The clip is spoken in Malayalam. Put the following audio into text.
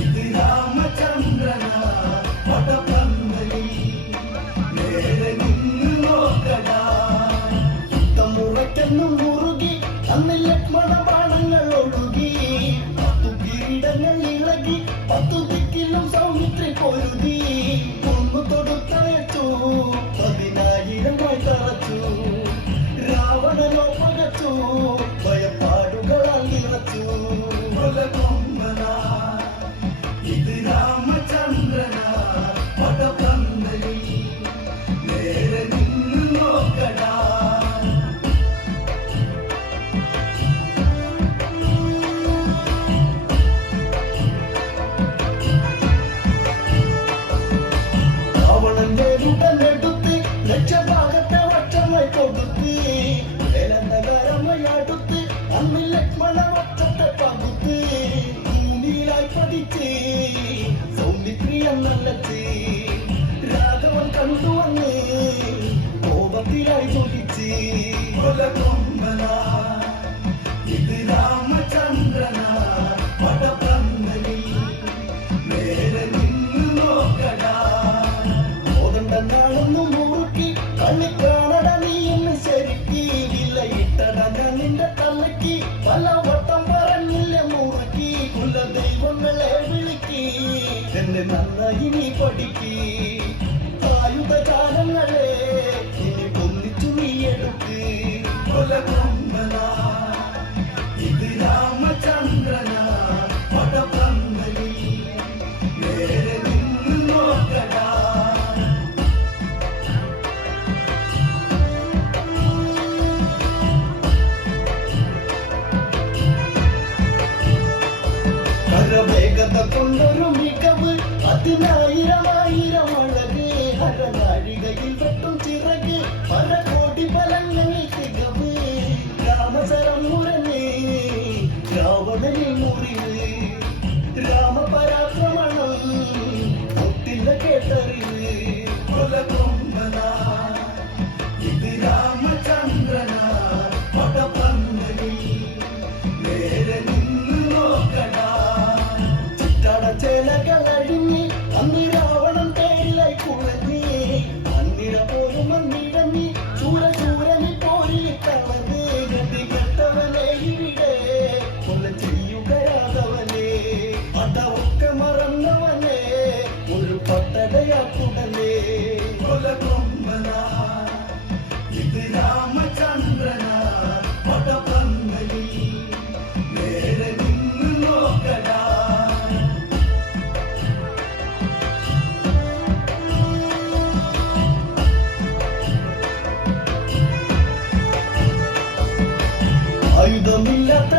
ഇത് രാമചന്ദ്രന പടപന്തലിൽ നേരെ നിന്ന് നോക്കടാ. യുദ്ധമുറയ്ക്കെന്നും മുറുകി അന്ന് ലക്ഷ്മണ ബാണങ്ങൾ ഒഴുകി. 10 കിരീടങ്ങൾ ഇളകി 10 ദിക്കിലും സൗമിത്രി പൊരുതി. കൊന്നു തൊടുത്തയച്ചു 10,000 തറച്ചു. രാവണനോ പകച്ചു ഭയപ്പാടുകളാൽ നിറച്ചു. ഇത് രാമചന്ദ്രന പടപന്തലിൽ നേരെ നിന്ന് നോക്കടാ. രാവണന്റെ ഉടലെടുത്ത് ലക്ഷഭാഗത്തെ വട്ടമായി കൊടുത്ത്. വേലന്തകരമയടുത്ത് അന്ന് ലക്ഷ്മണ വട്ടത്തെ പകുത്ത്. നീലായി പഠിച്ച് സൗമിത്രി എന്നല്ലച്ച്. രാഘവൻ കണ്ടുവന്ന് കോപത്തിലായി ചോദിച്ച്. ഇത് രാമചന്ദ്രന പടപന്തലിൽ നേരെ നിന്ന് നോക്കടാ. കോതണ്ടനാണെന്നു മുറുക്കി കണ്ണിക്കാണട നീ എന്ന് ശരിക്ക്. വിലയിട്ടട ഞാൻ നിന്റെ തലയ്ക്ക് പല വട്ടം പറഞ്ഞില്ല മുറുക്കി. കുലദൈവങ്ങളെ വിളിക്ക് എന്നെ നന്നായി നീ പഠിക്ക്. ആയുധകാലങ്ങളെ ഇനി ഒന്നിച്ചു നീ എടുക്ക്. ഇത് രാമചന്ദ്രന പടപന്തലിൽ നേരെ നിന്ന് നോക്കടാ. കരവേഗത കൊണ്ടൊരു മികവ് 10,000 അഴക്. അരനാഴികയിൽ വെട്ടും ചിറക് പല കോടി ഫലങ്ങളിൽ തികവ്. രാമസരം മുരഞ്ഞ് രാവണനിൽ മുറിവ്. രാമപരാക്രമണം ഒത്തില്ല കേട്ടറിവ്. ഇത് രാമചന്ദ്രന പടപന്തലിൽ നേരെ നിന്ന് നോക്കടാ. ചേലകളഴിഞ്ഞ് അന്ന് രാവണൻ പേരിലായി കുഴഞ്ഞ്. അന്നിട പോലും അന്നിടഞ്ഞ് ചൂരചൂരനി പോരിൽ തളർന്ന്. ഗതി കെട്ടവനെ ഇവിടെ കൊല ചെയ്യുകയാതവനെ. പടമൊക്കെ മറന്നവനെ ഒരു പട്ടടയാക്കുടനെ. ഇത് രാമചന്ദ്രന പടപന്തലിൽ നേരെ നിന്ന് നോക്കടാ. ആയുധമില്ലാത്ത